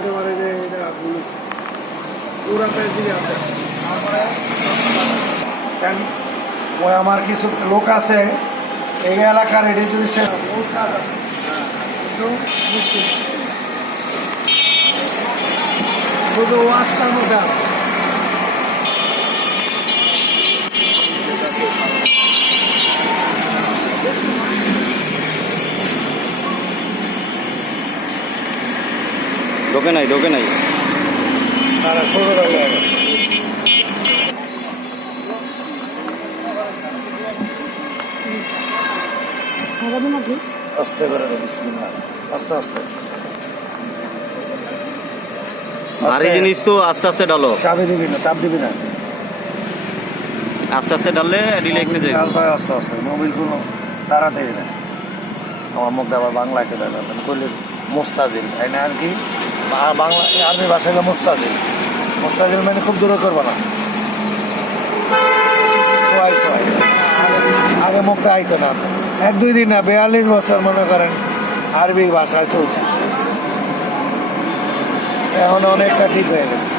হইতে পারে যে এটা পুলিশ পুরাটাই দিকে আছে। তারপরে ওই আমার কিছু লোক আছে এই এলাকার, এটি যদি সে বহুত কাজ আছে কিন্তু বুঝছি শুধু ওয়াশটার মধ্যে আছে। ঢোকে নাই তারা শুরু করলে আস্তে করে বিসমিল্লাহ, আস্তে আস্তে ভারী জিনিস তো আস্তে আস্তে ডালো, চাবি দিবি না, চাপ দিবি না, আস্তে আস্তে ডাললে রিল্যাক্সে যাবে। আস্তে আস্তে মোবিলগুলো তাড়াতাড়ি না। আমার মধ্যে আবার বাংলাতে ব্যাপার করলে মোস্তাজিল, তাই না? আর কি বাংলা আরবি ভাষায় মোস্তাজিল, মোস্তাজিল মানে খুব দূরে করবো না, সোয়াই সোয়াই আগে মুখটা আইতো না। 1-2 দিন না, 42 বছর মনে করেন আরবি ভাষায় চলছে, এখন অনেকটা ঠিক হয়ে গেছে।